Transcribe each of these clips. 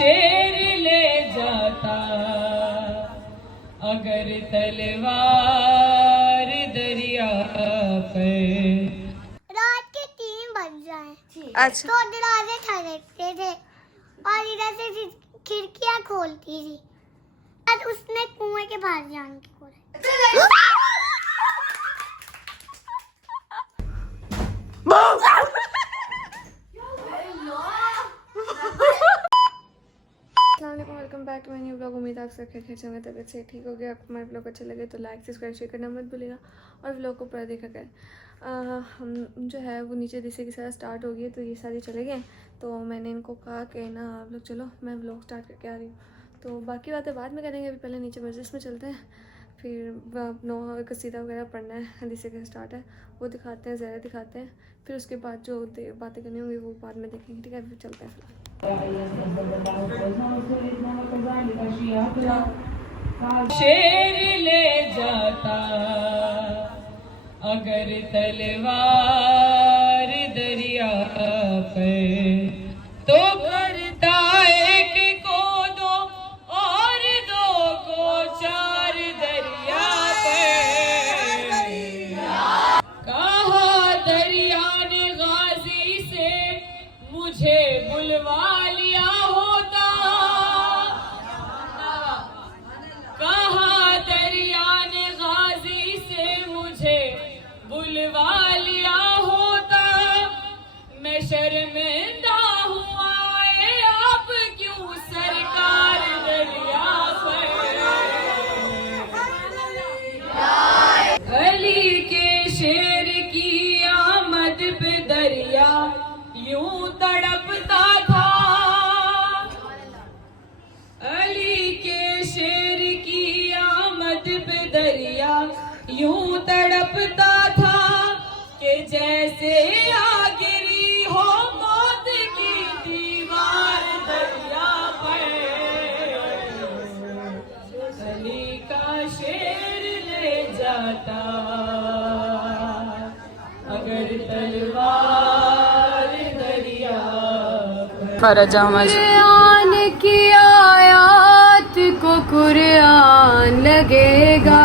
शेर ले जाता अगर तलवार दरिया पे। रात के 3 बज जाए अच्छा तो दरवाजे खड़कते थे और इधर से खिड़कियां खोलती थी और उसने कुएं के बाहर जाने की कोशिश। Welcome back to my new blog. उम्मीद आप सब खैरियत से तबियत से ठीक हो गया। आपको हमारे ब्लॉग अच्छे लगे तो लाइक सब्सक्राइब शेयर करना मत भूलिएगा और ब्लॉग को पूरा देखा करें। हम जो है वो नीचे दिसे की सारा स्टार्ट हो गई है तो ये सारे चले गए, तो मैंने इनको कहा कि ना आप लोग चलो मैं ब्लॉग स्टार्ट करके आ रही हूँ, तो बाकी बातें बाद में करेंगे। अभी पहले नीचे मस्जिद में चलते हैं, फिर कसीदा वगैरह पढ़ना है, दिसे का स्टार्ट है वो दिखाते हैं, ज़रा दिखाते हैं, फिर उसके बाद जो बातें करनी होंगी वो बाद में देखेंगे। ठीक है, फिर चलते हैं फिलहाल। शेर ले जाता अगर तलवार दरिया पे तो करता एक को 2 और 2 को 4 दरिया पे। कहा दरिया ने गाजी से मुझे बुलवा लिया होता, कहा दरिया ने गाजी से मुझे बुलवा लिया होता, मैं शर्मिंदा हुआ आप क्यों सरकार दरिया पर। अली के शेर की आमद पे दरिया यूं तड़पता था, अली के शेर की आमद पे दरिया यूं तड़पता था कि जैसे आ गिरी हो मौत की दीवार दरिया पर। अली का शेर ले जाता अगर तलवार दरिया पर। कुरान की आयत को कुरान लगेगा,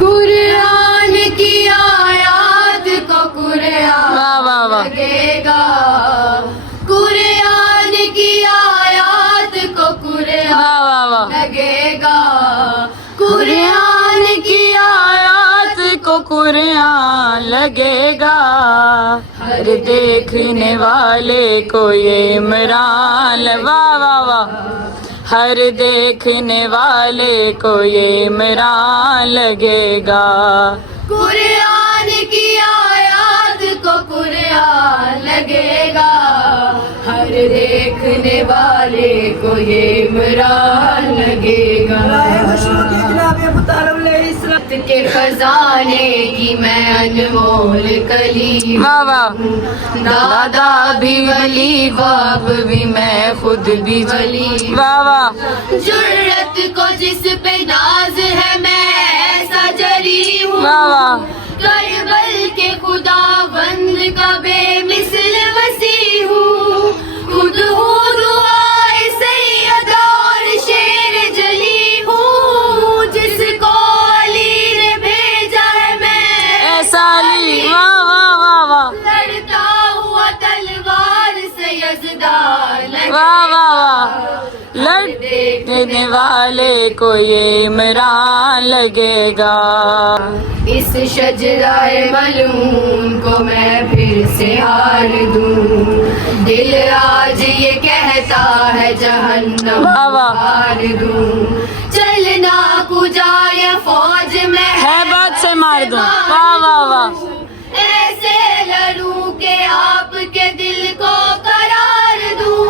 कुरान की आयत को कुरान लगेगा, कुरान की आयत को कुरान लगेगा, कुरान की आयत को कुरान लगेगा, हर देखने वाले को ये इमरान। वाह वाह वाह, हर देखने वाले को ये इमरान लगेगा, कुरान की आयत को कुरान लगेगा, हर देखने वाले को ये इमरान लगेगा। के खजाने की मैं अनमोल कली, दादा भी वली बाप भी मैं खुद भी वली, जुर्रत को जिस पे नाज है मैं ऐसा जरी हूँ, करबल के खुदाबंद का बेमिसल वसी हूँ, खुद हूँ दुआए सैयद और शेर जली हूँ, जिसको अली ने भेजा है मैं ऐसा अली। वाह वाह वाह वाह, लड़ता हुआ तलवार से यज़दान, वाह वाह वाह, लड़ने वाले को ये इमरान लगेगा। इस शजराए मलून को मैं फिर से हार दूं, दिल आज ये कहता है जहन्नम हार दूं, चलना कुजा या फौज में है बात से मार दूं, वाह वाह वाह, ऐसे लड़ूं के आपके दिल को करार दूं,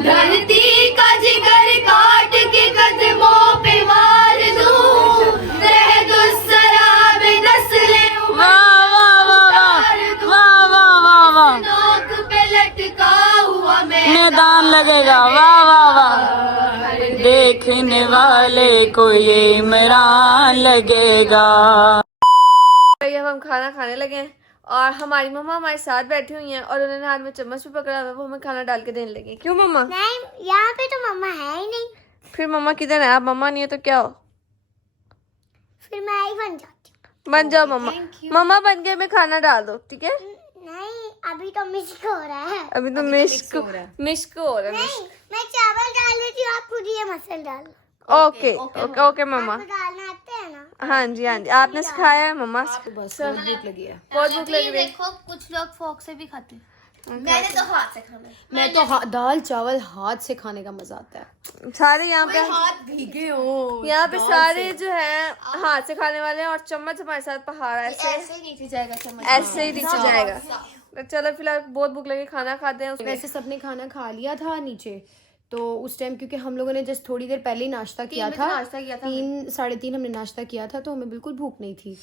धरती का जिगर काट के कदमों पे मार दूं, मैदान लगेगा। वाह वाह वाह, देखने वाले को ये इमरान लगेगा। अब हम खाना खाने लगे हैं और हमारी मम्मा हमारे साथ बैठी हुई हैं और उन्होंने हाथ में चम्मच भी पकड़ा हुआ है, वो हमें खाना डाल के देने लगी। क्यों मम्मा? नहीं, यहाँ पे तो मम्मा है ही नहीं। फिर मम्मा किधर है? आप मम्मा नहीं है तो क्या हो? फिर मैं ही बन जाती हूँ। बन जाओ मम्मा। मम्मा बन के हमें खाना डाल दो, ठीक है? नहीं, अभी तो मिस्क हो रहा है। अभी तो मिस्क हो रहा है। नहीं, मैं चावल डाल देती हूँ, आप खुद ये मसाला डालो। ओके ओके ओके मम्मा। आपको डालना आते हैं ना? हाँ जी हाँ जी, आपने सिखाया है मम्मा। बस बहुत भूख लगी है। बहुत भूख लगी है। देखो कुछ लोग फोक से भी खाते हैं, मैंने तो हाथ से खाना है। मैं तो दाल चावल हाथ से खाने का मजा आता है। सारे यहाँ पे हाथ भीगे हो। यहाँ पे सारे जो है हाथ से खाने वाले हैं और चम्मच हमारे साथ पहाड़ ऐसे ऐसे ही नीचे जाएगा चम्मच। ऐसे ही नीचे जाएगा। तो चलो फिलहाल बहुत भूख लगी, खाना खाते हैं। वैसे सबने खाना खा लिया था नीचे, तो उस टाइम क्योंकि हम लोगों ने जस्ट थोड़ी देर पहले ही नाश्ता किया था, 3 साढ़े 3 हमने नाश्ता किया था, तो हमें बिल्कुल भूख नहीं थी,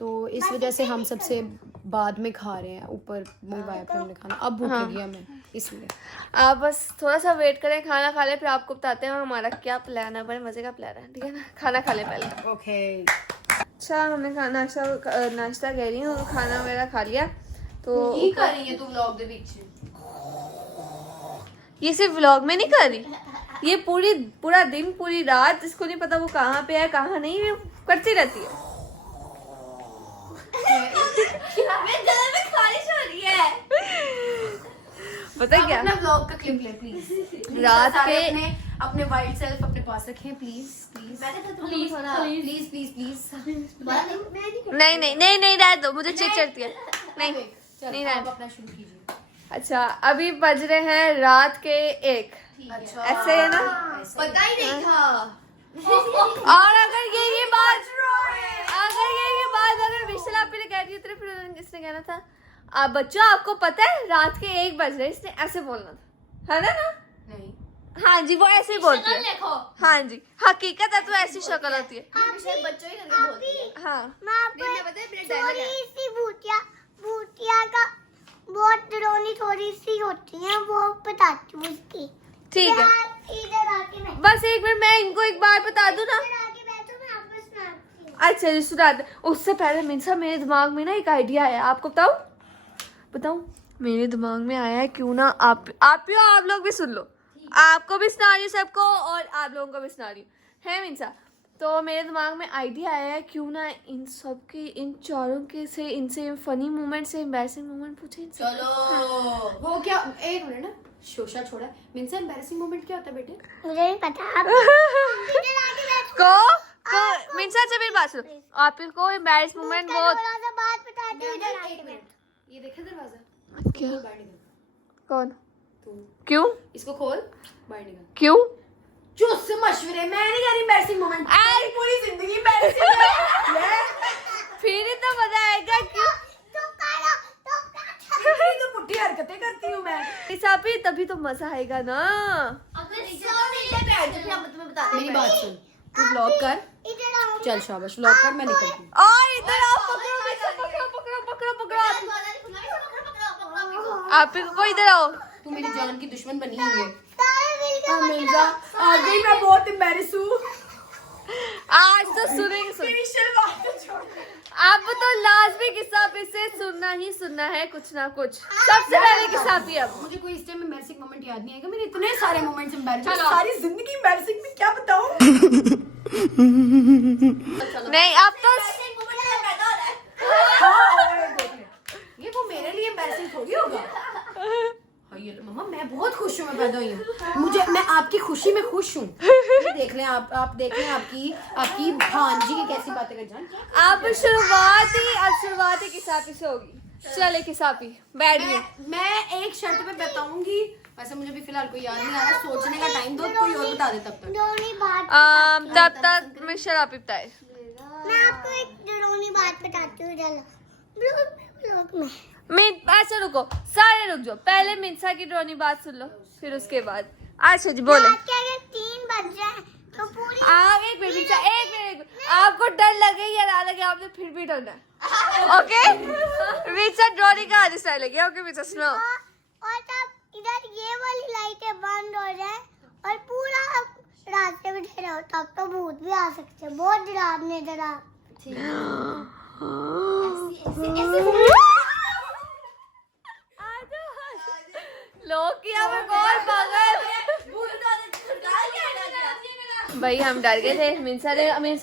तो इस वजह से हम सबसे बाद में खा रहे हैं। ऊपर मंगवाया था हमने खाना, अब भूख लगी हमें इसलिए। आप बस थोड़ा सा वेट करें, खाना खा ले, फिर आपको बताते हैं हमारा क्या प्लान है। बड़े मजे का प्लान है, ठीक है ना? खाना खा ले पहले। ओके। अच्छा, हमने नाश्ता कह रही हूँ, खाना वगैरह खा लिया। तो कर रही है तू व्लॉग दे बीच ये सिर्फ व्लॉग में नहीं कर रही, ये पूरा दिन पूरी रात, जिसको नहीं पता वो कहाँ पे है कहाँ नहीं, वो करती रहती है। पता है क्या? अपना व्लॉग का क्लिप ले प्लीज। रात के अपने वाइल्ड सेल्फ अपने पास रखें please please please please please. नहीं नहीं नहीं नहीं रहने दो, मुझे चिढ़ चढ़ती है। नहीं नहीं रहने दो। अपना शुरू कीजिए। अच्छा, अभी बज रहे हैं रात के 1। अच्छा ऐसे है ना? पता ही नहीं था। और अगर ये बात अगर विशाल आप ने कह दी तो फिर इसने कहना था आप बच्चों आपको पता है रात के 1 बज रहे, इसने ऐसे बोलना था, है ना? नहीं, हाँ जी, वो ऐसे ही बोलती है। देखो हाँ जी, हकीकत है तो ऐसी शक्ल होती है। बच्चों ही करके बोलती है। हाँ, मैं आपको थोड़ी सी भूतिया का बहुत डरावनी थोड़ी सी होती है, वो बताती हूँ उसकी। ठीक है। इधर आके मैं बस एक मिनट, मैं इनको एक बार बता दूं ना। इधर आके बैठो, मैं आपको सुनाती हूँ। अच्छा जी, सुना दे। उससे पहले मिनसा मेरे दिमाग में ना एक आइडिया है, आपको बताऊं? मेरे दिमाग में आया है, क्यों ना आप लोग भी सुन लो, आपको भी सुना रही हूँ सबको और आप लोगों को भी सुना रही हूँ, है मिनसा? तो मेरे दिमाग में आइडिया आया है, क्यों ना इन सब के, इन चारों के से, इनसे फनी मोमेंट से एम्बैरेसिंग मोमेंट पूछे। चलो वो क्या, एक मिनट ना, शोशा छोड़ा। मीन से एम्बैरेसिंग मोमेंट क्या होता है बेटे? मुझे नहीं पता। आप इधर आके बैठो। को मिनसा से मेरी बात सुनो, आपको एम्बैरेसिंग मोमेंट वो थोड़ा सा बात बताती हूँ, इधर आके बैठो। ये देखे दरवाजा? क्या? खोल बाहर निकल। कौन? तू क्यों? इसको खोल बाहर निकल। क्यों? चुस्त मशवरे, मैं नहीं कह रही एम्बैरेसिंग मोमेंट, पूरी जिंदगी एम्बैरेसिंग है। फिर ही तो मजा आएगा। क्यों? तो पुट्ठी हरकतें करती हूँ मैं। हिसाबी तभी तो मजा आएगा ना। अगर नीचे बैठ जाओ मैं तुम्हें बता मेरी बात सुन, तू व्लॉग कर, इधर आओ। चल शाबाश, व्लॉग कर, मैं निकलती हूँ। और इधर आओ, पकड़ो। आप को इधर आओ। तू मेरी जान की दुश्मन बनी हुई है। सारे मिलके मिर्जा आ गई, मैं बहुत एम्बैरेस हूँ। आज तो सुनेंगे। अब तो लाजमी किस्सा पे से सुनना है कुछ ना कुछ। सबसे पहले किस्सा भी अब मुझे कोई इस टाइम एम्बैरेसिंग मोमेंट याद नहीं आएगा, मेरे इतने सारे मोमेंट्स एम्बैरेसिंग, सारी जिंदगी एम्बैरेसिंग में क्या बताऊं। नहीं, अब तो ये वो मेरे लिए एम्बैरेसिंग थोड़ी होगा। ये मम्मा, मैं बहुत खुश हूँ मैं पैदा हुई हूँ, मैं आपकी खुशी में खुश हूँ। देख लें आप देख लें आपकी भांजी की कैसी बातें कर जान। अब शुरुआत ही किसापी से होगी। चले किसापी बैठ गए। मैं एक शर्त पे बताऊंगी, वैसे मुझे भी फिलहाल कोई याद नहीं आ रहा, सोचने का टाइम दो, कोई और बता दे तब तक। डरावनी बात तब तक मैं शराबी बताए। मैं आपको एक डरावनी बात बताती हूँ, ब्लॉग में। अच्छा रुको, सारे रुक जाओ, पहले मिनसा की ड्रोनी बात सुन लो, फिर उसके बाद अच्छा जी बोले। रात के अगर 3 बज जाए तो पूरी आप एक मिनट, आपको डर लगे या ना लगे, आपने फिर भी डरना है, ओके? मिनसा ड्रोनी का आज स्टाइल लगे, ओके मिनसा सुनो। और तब इधर ये वाली लाइटें बंद हो जाए और पूरा रास्ते में ठहरे हो, तब तो भूत भी आ सकते हैं, बहुत डरावने भाई हम डर गए थे। मीनसा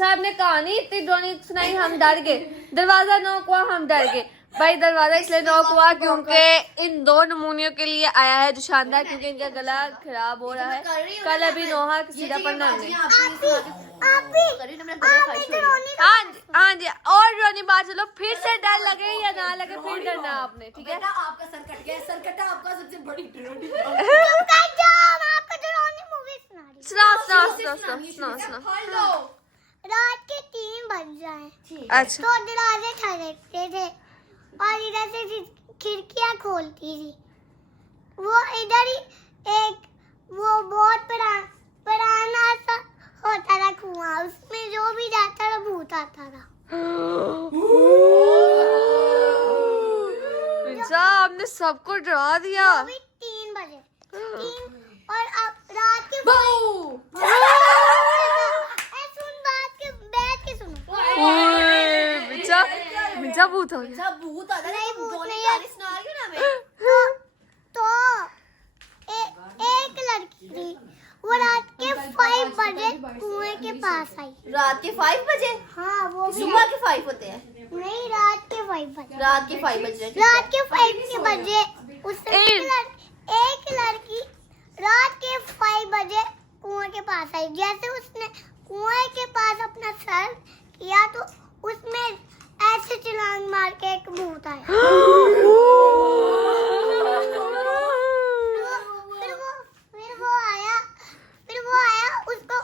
आपने कहानी इतनी डरावनी सुनाई, हम डर गए। दरवाजा नॉक हुआ, हम डर गए। भाई दरवाजा इसलिए नॉक हुआ क्योंकि इन 2 नमूनियों के लिए आया है जो शानदार, क्योंकि इनका गला खराब हो रहा है। कल अभी नोहा सीधा पढ़ना हमने। हाँ जी, और रोनी बात चलो, फिर से डर लगे या ना लगे, फिर डरना आपने, ठीक है? आपका सर कट गया, सर कटा आपका सबसे बड़ी डरावनी सुना। रात के 3 बज जाए अच्छा तो दरवाजे खड़कते थे और इधर से खिड़कियां खोलती थी। वो इधर ही एक वो बहुत पुराना सा होता था कुआं, उसमें जो भी जाता था भूत आता था। आपने सबको डरा दिया। अभी 3 बजे 3 और अब रात के सुन बात के बैठ के सुनो। मिर्जा भूत हो गया। भूत आता नहीं, है, भूत जोनी नहीं का है। कहानी सुना रही हो ना मैं। तो एक लड़की थी, वो रात के 5 बजे कुएं के पास आई। रात के 5 बजे? हाँ वो भी सुबह के 5 होते हैं? नहीं, रात के 5 बजे। रात के 5 बजे। रात के 5 के बजे एक लड़की रात के 5 बजे कुएं के पास आई। जैसे उसने कुएं के पास अपना सर किया तो उसमें ऐसे छलांग मार के एक भूत आया। फिर वो आया उसको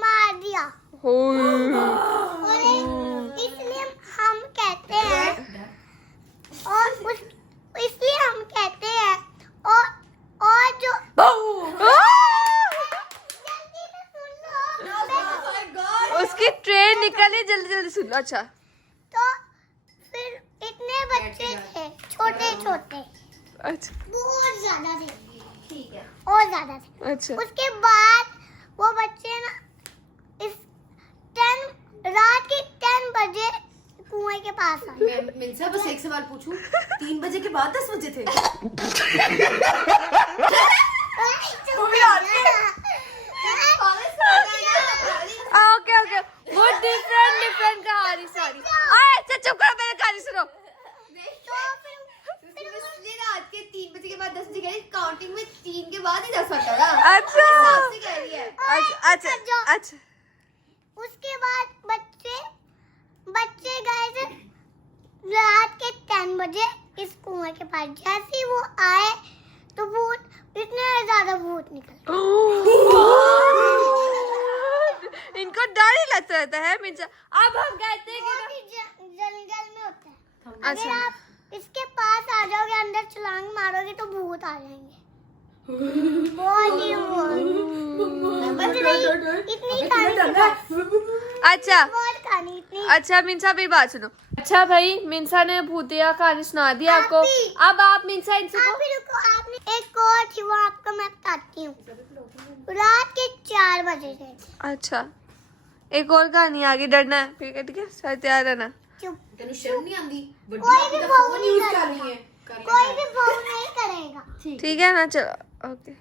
मार दिया। और इसलिए हम कहते हैं इसलिए हम कहते हैं और जो जल्दी से सुन लो। उसकी ट्रेन निकली, जल्दी जल्दी सुन लो। अच्छा तो फिर इतने बच्चे थे, छोटे छोटे, अच्छा बहुत ज्यादा थे, ठीक है। और ज्यादा थे। अच्छा उसके बाद वो बच्चे ना रात के 10 बजे कुएं के पास आए। मैं मिनसा बस एक सवाल पूछूं, 3 बजे के बाद 10 बजे थे? ओके ओके, वो डिफरेंट कहानी। सॉरी, अच्छा चुप करो, मेरी कहानी सुनो। इसलिए रात के 3 बजे के बाद 10 बजे कह रही, काउंटिंग में 3 के बाद ही 10 होता था। अच्छा हिसाब से कह रही है। अच्छा उसके बाद बच्चे गए थे रात के 10 बजे इस कुएं के पास। जैसे ही वो आए तो भूत इतने ज्यादा भूत निकल। इनको डर ही लगता रहता है मिर्जा। अब हम कहते हैं वो भी जंगल में होता है। अगर अच्छा। आप इसके पास आ जाओगे, अंदर छलांग मारोगे तो भूत आ जाएंगे। बहुत ही इतनी कहानी अच्छा बहुत कहानी इतनी। अच्छा मिंसा भी बात सुनो। अच्छा भाई, मिंसा ने भूतिया कहानी सुना दी आपको। अब आप मिंसा इनसे आप भी रुको, आपने एक और थी, वो आपको मैं बताती हूँ। रात के 4 बजे थे। अच्छा, एक और कहानी आगे, डरना है ठीक है, ठीक है, साथ तैयार रहना। चुप, तेनु शर्म नहीं आंदी? कोई भी फोन नहीं यूज कर रही है। कोई भी फोन नहीं करेगा। ठीक है ना, चलो ओके।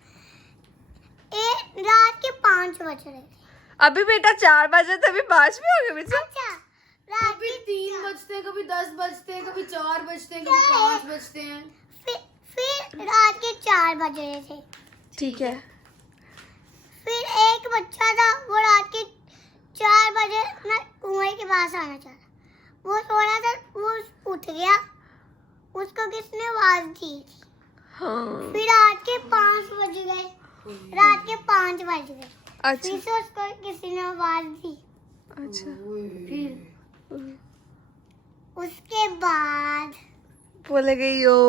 रात के 5 बज रहे थे। अभी बेटा 4 बजे थे, अभी 5 भी हो गए मिंसा। अच्छा, रात कभी के 3 बजते, कभी 10 बजते, कभी 4 बजते, कभी 5 बजते हैं। फिर रात के 4 बज रहे थे। ठीक है। फिर एक बच्चा था, वो रात के 4 बजे ना कुएं के पास आना चाहा। वो सो रहा था, वो उठ गया, उसको किसने आवाज दी। हाँ फिर रात के 5 बज गए। रात के 5 बज गए। अच्छा फिर से उसको किसी ने आवाज दी। अच्छा, फिर उसके बाद बोले गई हो।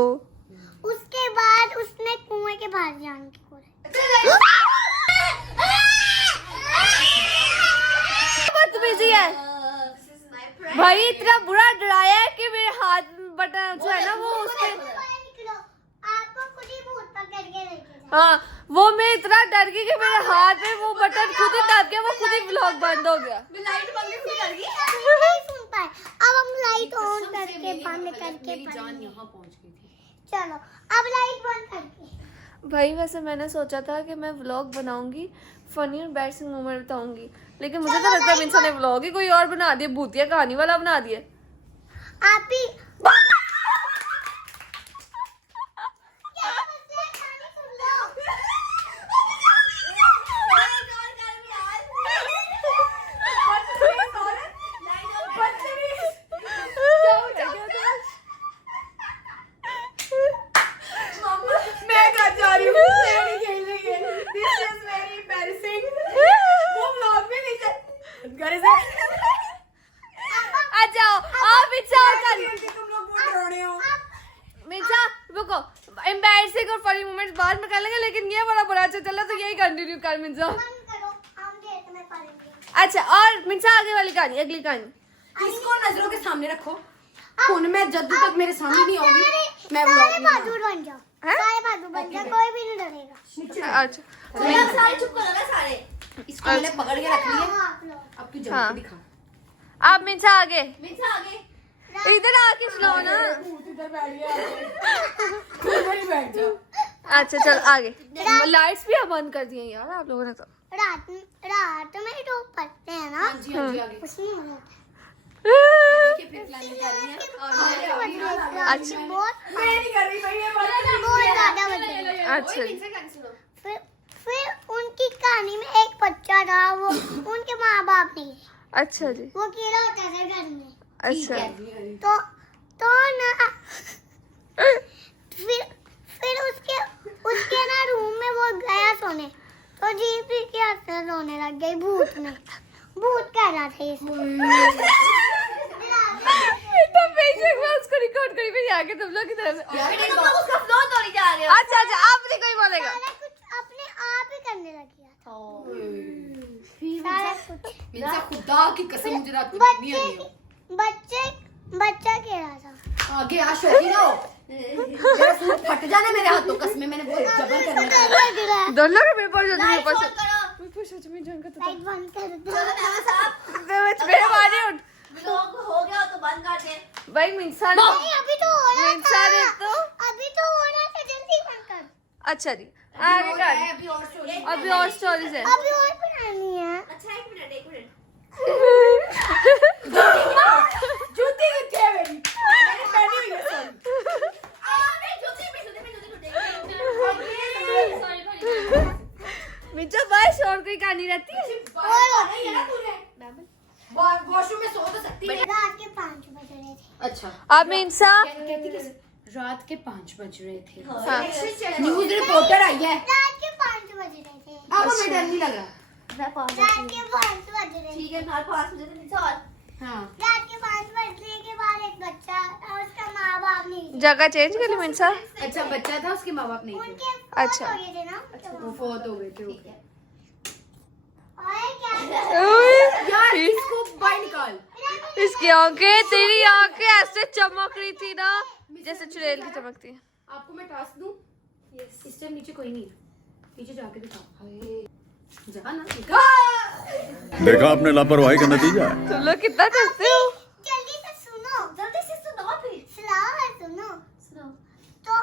उसके बाद उसने कुएं के बाहर जाने की कोशिश। बदतमीजी है भाई, इतना बुरा डराया है कि मेरे हाथ बटन जो है ना वो उसके, निकलो, आपको खुद ही भूत पकड़ के लेके जाए। हाँ वो मैं इतना डर गई कि मेरे हाथ में वो बटन खुद ही दब गया, वो खुद ही व्लॉग बंद हो गया। लाइट बंद खुद कर गई। नहीं सुन पाए। अब हम लाइट ऑन करके बंद करके मेरी जान यहाँ पहुँच गई थी। चलो अब लाइट बंद करके। भाई वैसे मैंने सोचा था कि मैं व्लॉग बनाऊंगी, फनी और एम्बैरसिंग मोमेंट बताऊंगी, लेकिन मुझे तो लगता है मिंसा ने व्लॉग ही कोई और बना दिया, भूतिया कहानी वाला बना दिया। आप ही आ जाओ आप मिंसा मिंसा रुको, एम्बैरसिंग और फनी मोमेंट्स बाद में कर लेंगे, लेकिन ये वाला बड़ा अच्छा चला तो यही कंटिन्यू कर मिंसा। अच्छा और मिंसा आगे वाली कहानी, अगली कहानी। इसको नजरों के सामने रखो, फोन में जब तक मेरे सामने नहीं होगी मैं सारे बहादुर बन जाओ, सारे बहादुर बन जाओ, कोई भी नहीं डरेगा। अच्छा इसको मैंने पकड़ के रख लिया। हाँ, आप लोग अब तू हाँ। जल्दी दिखा। आप मिंसा आगे इधर आके सुनाओ ना। अच्छा चल आगे। लाइट्स भी बंद कर दिए यार आप लोगों ने तो। रात में जो पढ़ते हैं ना, हाँ जी आगे। उसमें मजा आता है। देखिए फिर लाइन कर रही है और अच्छा बहुत मैं नहीं कर रही भाई, ये बहुत ज्यादा मजा आता है। अच्छा फिर उनकी कहानी में एक बच्चा था, वो उनके माँ बाप नहीं थे, अच्छा जी वो अकेला होता था घर में। अच्छा तो ना फिर उसके ना रूम में वो गया सोने, तो जीप के हाथ रोने लग गई। भूत कह रहा था ये तो बेशक मैं उसको रिकॉर्ड करी फिर आगे तुम लोग की तरफ से। अच्छा आप नहीं कोई बोलेगा। सारा कुछ अपने आप ही करने लग गया था। सारा कुछ मिंसा खुदा की कसम मुझे रात को नींद नहीं आ रही है। बच्चा कह रहा था। आगे आ शोकी ना हो, मेरा सूट फट जाना मेरे हाथों, कसम में मैंने बहुत जबर करने का। दोनों के पेपर जो मेरे पास सच में जान का तो लाइट बंद कर दो। मेरे मारे उठ हो गया तो बंद कर दे। भाई मिंसा ने नहीं, अभी तो हो रहा मिंसा ने था। तो अभी तो हो रहा था, जल्दी बंद कर। अच्छा जी आगे कर। अभी और स्टोरी अभी और स्टोरीज है। अभी और बनानी है। अच्छा एक मिनट जूती कितनी है मेरी, मैंने पहनी हुई है सब। मिंसा बस और कोई कहानी रहती है। वॉशरूम में सो तो सकती है। रात के 5 बज रहे थे। अच्छा अब मिंसा कहती कैसे? रात के 5 बज रहे थे। हाँ। न्यूज रिपोर्टर आई है। रात के 5 बज रहे थे। अब हमें डर नहीं लग रहा। रात के 5 बज रहे थे। ठीक है 5 बजे तो और हाँ रात के 5 बजने के बाद एक बच्चा और उसका माँ बाप नहीं थे। जगह चेंज कर ली मिंसा। अच्छा बच्चा था, उसके माँ बाप नहीं थे। उनके अच्छा। फोन हो गए थे ना। वो फौत हो गए थे। ओके। और क्या यार इसको बाहर निकाल। इसकी आंखें, तेरी आंखें ऐसे चमक रही थी ना जैसे चुड़ैल की चमकती है। आपको मैं टास्क दूं? इस टाइम नीचे कोई नहीं है, नीचे जाके दिखाओ। जा ना दिखा। देखा आपने लापरवाही का नतीजा है। तुम लोग कितना डरते हो। जल्दी से सुनो। जल्दी से सुनो फिर सुनाओ है सुनो। सुनो। तो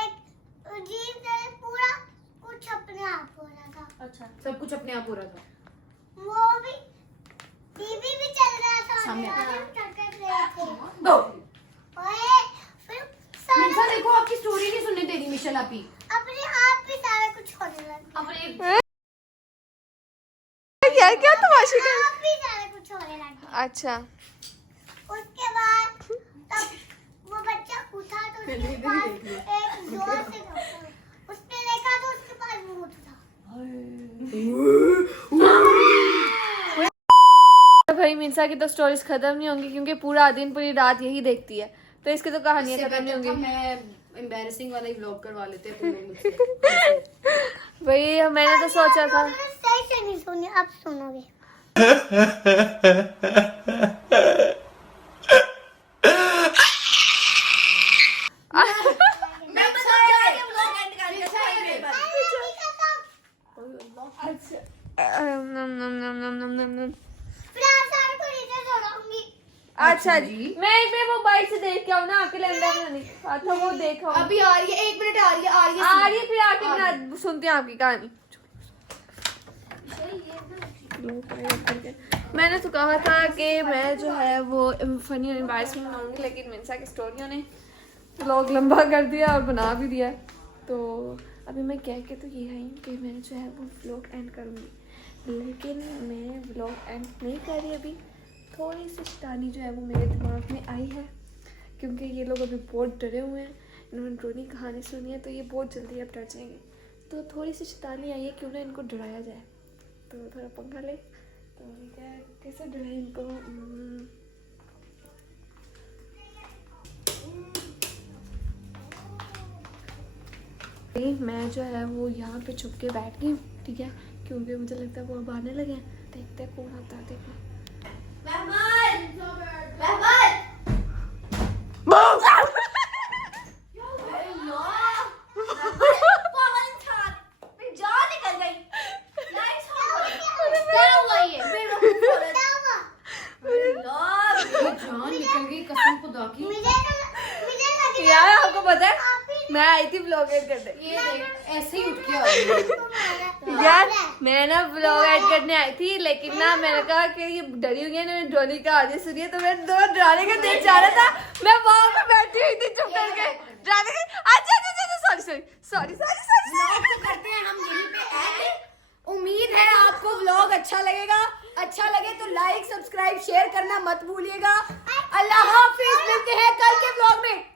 एक अजीब तरह पूरा कुछ अपने आप हो रहा था। अच्छा सब कुछ अपने आप हो रहा था। वो भी टीवी भी चल रहा था। सामने। हम टकराए रहे थे। दो। ओए फिर सारा मिंसा देखो, आपकी स्टोरी नहीं सुनने दे रही मिशेल आपी। अपने आप भी सारा कुछ होने लग गया। यार क्या तमाशे कर। आप भी सारा कुछ होने लग गया। अच्छा उसके बाद तब वो बच्चा उठा तो उसके पास एक जोर से धक्का। उसने देखा तो उसके पास भूत था। भाई मिंसा की तो स्टोरीज खत्म नहीं होंगी क्योंकि पूरा दिन पूरी रात यही देखती है, तो इसकी तो कहानियां इससे खत्म नहीं बेहतर था होंगी। मैं एम्बैरेसिंग वाला ही व्लॉग करवा लेते हैं तुम लोग मुझसे। भाई मैंने तो सोचा था। सही से नहीं सुनी, अब सुनोगे। मैं बता जाके व्लॉग एंड कर दिया। नम नम नम नम नम नम नम। फिर आप सारे को नीचे छोड़ूंगी। अच्छा जी, मैं एक बार वो बाइक से देख के आऊँ ना, आपके लिए अंडा बनाने अच्छा वो देखा हूँ। अभी आ रही है, 1 मिनट आ रही है, फिर आके बना सुनते हैं आपकी कहानी। मैंने तो कहा था कि मैं जो है वो फनी और एम्बैरेसिंग बनाऊंगी, लेकिन मिंसा की स्टोरियों ने व्लॉग लंबा कर दिया और बना भी दिया। तो अभी मैं कह के तो ये आई कि मैं जो है वो व्लॉग एंड करूँगी, लेकिन मैं व्लॉग एंड नहीं कर रही अभी। थोड़ी सी शैतानी जो है वो मेरे दिमाग में आई है, क्योंकि ये लोग अभी बहुत डरे हुए हैं। इन्होंने ड्रोनी कहानी सुनी है तो ये बहुत जल्दी अब डर जाएंगे। तो थोड़ी सी शैतानी आई है, क्यों ना इनको डराया जाए। तो थोड़ा पंखा ले, तो क्या कैसे डराए इनको। मैं जो है वो यहाँ पे छुप के बैठ गई, ठीक है, क्योंकि मुझे लगता है वो अब आने लगे हैं। देखते हैं कौन आता है, देखते यार आपको पता है मैं आई थी ब्लॉग एड करने, ऐसे ही उठ के आ रही है। यार मैं ना ब्लॉग एड करने आई थी, लेकिन ना मैंने कहा कि ये डरी हुई है ना, ड्रोनी का आगे सुनिए, तो मैं दो डराने का देख जा रहा था। मैं वहां पे बैठी हुई थी चुप करके डराने के। अच्छा सॉरी करते हैं हम यहीं पे एंड। उम्मीद है आपको व्लॉग अच्छा लगेगा। अच्छा लगे तो लाइक, सब्सक्राइब, शेयर करना मत भूलिएगा। अल्लाह हाफिज, मिलते हैं कल के व्लॉग में।